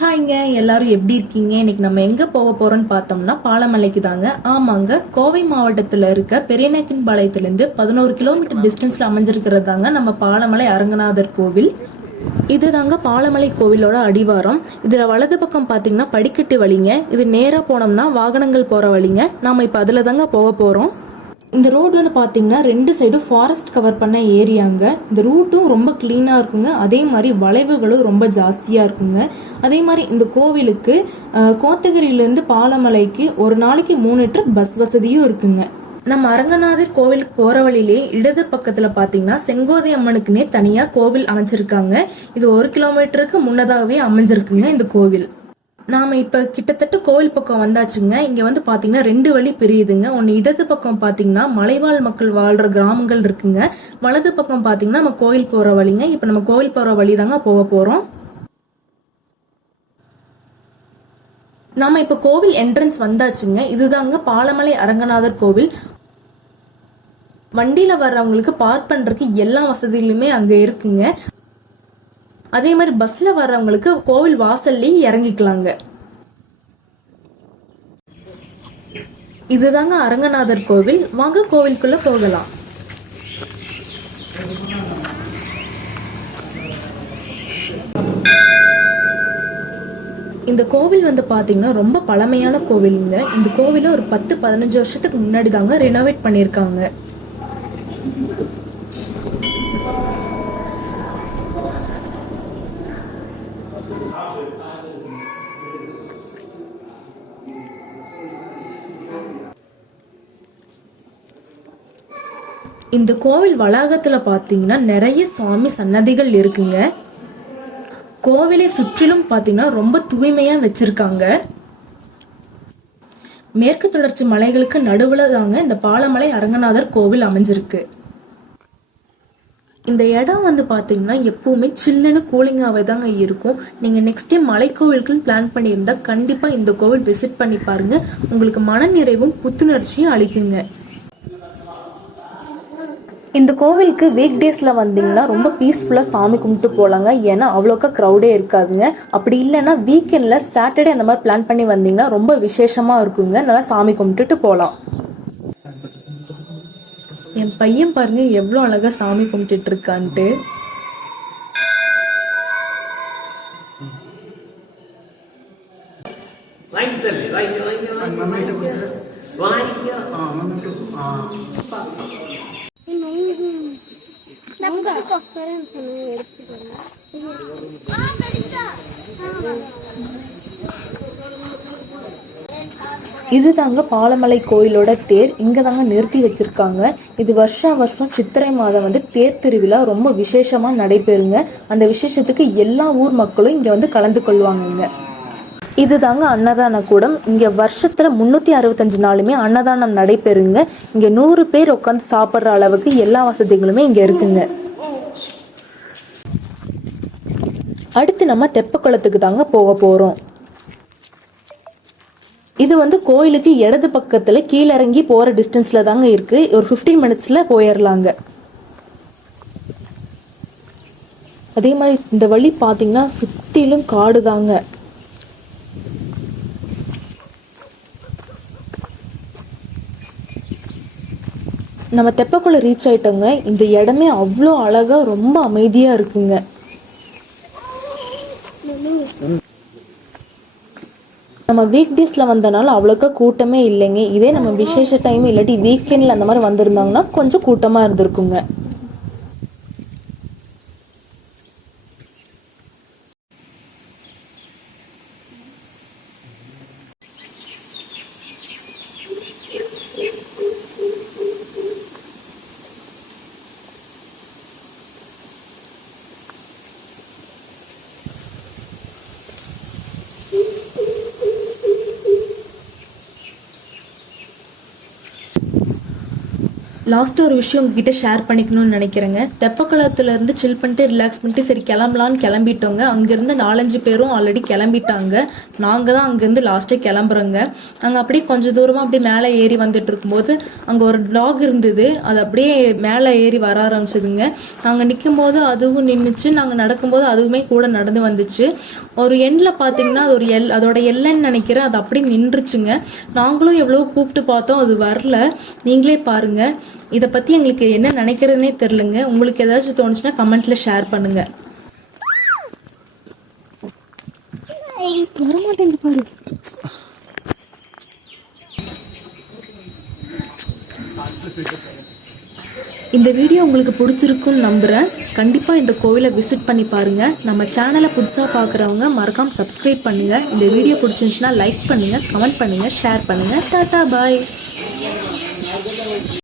ஹாய்ங்க, எல்லாரும் எப்படி இருக்கீங்க? இன்னைக்கு நம்ம எங்க போக போறோம்னு பார்த்தோம்னா பாலமலைக்கு தாங்க. ஆமாங்க, கோவை மாவட்டத்துல இருக்க பெரியநாயக்கன்பாளையத்திலிருந்து 11 கிலோமீட்டர் டிஸ்டன்ஸ்ல அமைஞ்சிருக்கிறது தாங்க நம்ம பாலமலை அரங்கநாதர் கோவில். இதுதாங்க பாலமலை கோவிலோட அடிவாரம். இதுல வலது பக்கம் பாத்தீங்கன்னா படிக்கட்டு வழிங்க. இது நேரா போனோம்னா வாகனங்கள் போற வழிங்க. நாம இப்ப அதுல தாங்க போக போறோம். இந்த ரோடு வந்து பார்த்தீங்கன்னா 2 சைடும் ஃபாரஸ்ட் கவர் பண்ண ஏரியாங்க. இந்த ரூட்டும் ரொம்ப க்ளீனாக இருக்குங்க. அதே மாதிரி வளைவுகளும் ரொம்ப ஜாஸ்தியாக இருக்குங்க. அதே மாதிரி இந்த கோவிலுக்கு கோத்தகிரியிலேருந்து பாலமலைக்கு ஒரு நாளைக்கு 3 ட்ரிப் பஸ் வசதியும் இருக்குங்க. நம்ம அரங்கநாதர் கோவிலுக்கு போகிற வழியிலே இடது பக்கத்தில் பார்த்தீங்கன்னா செங்கோதை அம்மனுக்குன்னே தனியாக கோவில் அமைச்சிருக்காங்க. இது 1 கிலோமீட்டருக்கு முன்னதாகவே அமைஞ்சிருக்குங்க இந்த கோவில். நாம இப்ப கிட்டத்தட்ட கோவில் பக்கம் வந்தாச்சுங்க. இங்க வந்து பாத்தீங்கன்னா 2 வழி பிரியுதுங்க. ஒன்னு இடது பக்கம் பாத்தீங்கன்னா மலைவாழ் மக்கள் வாழ்ற கிராமங்கள் இருக்குங்க. வலது பக்கம் பாத்தீங்கன்னா நம்ம கோவில் போற வழிங்க. இப்ப நம்ம கோவில் போற வழி தாங்க போக போறோம். நாம இப்ப கோவில் என்ட்ரன்ஸ் வந்தாச்சுங்க. இதுதாங்க பாலமலை அரங்கநாதர் கோவில். வண்டியில வர்றவங்களுக்கு பார்க் பண்றதுக்கு எல்லா வசதிகளுமே அங்க இருக்குங்க. அதே மாதிரி பஸ்ல வர்றவங்களுக்கு கோவில் வாசல்லையும் இறங்கிக்கலாங்க. இதுதாங்க அரங்கநாதர் கோவில். வாங்க கோவிலுக்குள்ள போகலாம். இந்த கோவில் வந்து பாத்தீங்கன்னா ரொம்ப பழமையான கோவிலுங்க. இந்த கோவில ஒரு 10-15 வருஷத்துக்கு முன்னாடி தாங்க ரெனோவேட் பண்ணிருக்காங்க. இந்த கோவில் வளாகத்துல பாத்தீங்கன்னா நிறைய சுவாமி சன்னதிகள் இருக்குங்க. கோவிலை சுற்றிலும் பாத்தீங்கன்னா ரொம்ப தூய்மையா வச்சிருக்காங்க. மேற்கு தொடர்ச்சி மலைகளுக்கு நடுவுல தாங்க இந்த பாலமலை அரங்கநாதர் கோவில் அமைஞ்சிருக்கு. இந்த இடம் வந்து பாத்தீங்கன்னா எப்பவுமே சில்லுன்னு கூலிங்காவே தாங்க இருக்கும். நீங்க நெக்ஸ்ட் டைம் மலை கோவிலுக்குன்னு பிளான் பண்ணியிருந்தா கண்டிப்பா இந்த கோவில் விசிட் பண்ணி பாருங்க. உங்களுக்கு மன நிறைவும் புத்துணர்ச்சியும் அளிக்குங்க. இந்த கோவிலுக்கு வீக் டேஸ்ல வந்தீங்கன்னா ரொம்ப பீஸ்ஃபுல்லா சாமி கும்பிட்டு போலாங்க. ஏன்னா அவ்வளோக்கா க்ரௌடே இருக்காதுங்க. அப்படி இல்லைன்னா வீக்கெண்ட்ல சாட்டர்டே அந்த மாதிரி பிளான் பண்ணி வந்தீங்கன்னா ரொம்ப விசேஷமா இருக்குங்க. நல்லா சாமி கும்பிட்டுட்டு போலாம். என் பையன் பாருங்க எவ்வளோ அழகா சாமி கும்பிட்டுட்டு இருக்கான்ட்டு. இதுதாங்க பாலமலை கோயிலோட தேர். இங்க தாங்க நிறுத்தி வச்சிருக்காங்க. இது வருஷம் சித்திரை மாதம் வந்து தேர் திருவிழா ரொம்ப விசேஷமா நடைபெறுங்க. அந்த விசேஷத்துக்கு எல்லா ஊர் மக்களும் இங்க வந்து கலந்து கொள்வாங்க. இதுதாங்க அன்னதான கூடம். இங்க வருஷத்துல 365 நாளுமே அன்னதானம் நடைபெறுங்க. இங்க 100 பேர் உட்காந்து சாப்பிடுற அளவுக்கு எல்லா வசதிகளுமே இங்க இருக்குங்க. அடுத்து நம்ம தெப்பக்குளத்துக்கு தாங்க போக போறோம். இது வந்து கோயிலுக்கு இடது பக்கத்துல கீழிறங்கி போற டிஸ்டன்ஸ்ல தாங்க இருக்கு. ஒரு 15 மினிட்ஸ்ல போயிடலாங்க. அதே மாதிரி இந்த வழி பாத்தீங்கன்னா சுத்திலும் காடு தாங்க. நம்ம தெப்பக்குள்ள ரீச் ஆயிட்டோங்க. இந்த இடமே அவ்வளோ அழகா ரொம்ப அமைதியா இருக்குங்க. நம்ம வீக் டேஸ்ல வந்தனால அவ்வளோக்கா கூட்டமே இல்லைங்க. இதே நம்ம விசேஷ டைம் இல்லாட்டி வீக்கெண்ட்ல அந்த மாதிரி வந்திருந்தாங்கன்னா கொஞ்சம் கூட்டமா இருந்திருக்குங்க. லாஸ்ட்டு ஒரு விஷயம் உங்ககிட்ட ஷேர் பண்ணிக்கணும்னு நினைக்கிறேங்க. தெப்பக்குளத்துலேருந்து சில் பண்ணிட்டு ரிலாக்ஸ் பண்ணிட்டு சரி கிளம்பலான்னு கிளம்பிட்டோங்க. அங்கேருந்து 4-5 பேரும் ஆல்ரெடி கிளம்பிட்டாங்க. நாங்கள் தான் அங்கேருந்து லாஸ்ட்டே கிளம்புறோங்க. அங்கே அப்படியே கொஞ்சம் தூரமாக அப்படியே மேலே ஏறி வந்துட்டு இருக்கும்போது அங்கே ஒரு டாக் இருந்தது. அது அப்படியே மேலே ஏறி வர ஆரம்பிச்சதுங்க. நாங்கள் நிற்கும் போது அதுவும் நின்றுச்சு, நாங்கள் நடக்கும்போது அதுவுமே கூட நடந்து வந்துச்சு. ஒரு எண்ணில் பார்த்தீங்கன்னா அது ஒரு அதோட எல்லைன்னு நினைக்கிறேன். அது அப்படியே நின்றுச்சுங்க. நாங்களும் எவ்வளோ கூப்பிட்டு பார்த்தோம், அது வரல. நீங்களே பாருங்கள். இதை பற்றி எங்களுக்கு என்ன நினைக்கிறதுனே தெரிலங்க. உங்களுக்கு ஏதாச்சும் தோணுச்சுன்னா கமெண்ட்டில் ஷேர் பண்ணுங்கள். இந்த வீடியோ உங்களுக்கு பிடிச்சிருக்குன்னு நம்புகிறேன். கண்டிப்பாக இந்த கோவிலை விசிட் பண்ணி பாருங்கள். நம்ம சேனலை புதுசாக பார்க்குறவங்க மறக்காமல் சப்ஸ்கிரைப் பண்ணுங்கள். இந்த வீடியோ பிடிச்சிருந்துச்சுன்னா லைக் பண்ணுங்கள், கமெண்ட் பண்ணுங்கள், ஷேர் பண்ணுங்கள். டாட்டா பாய்.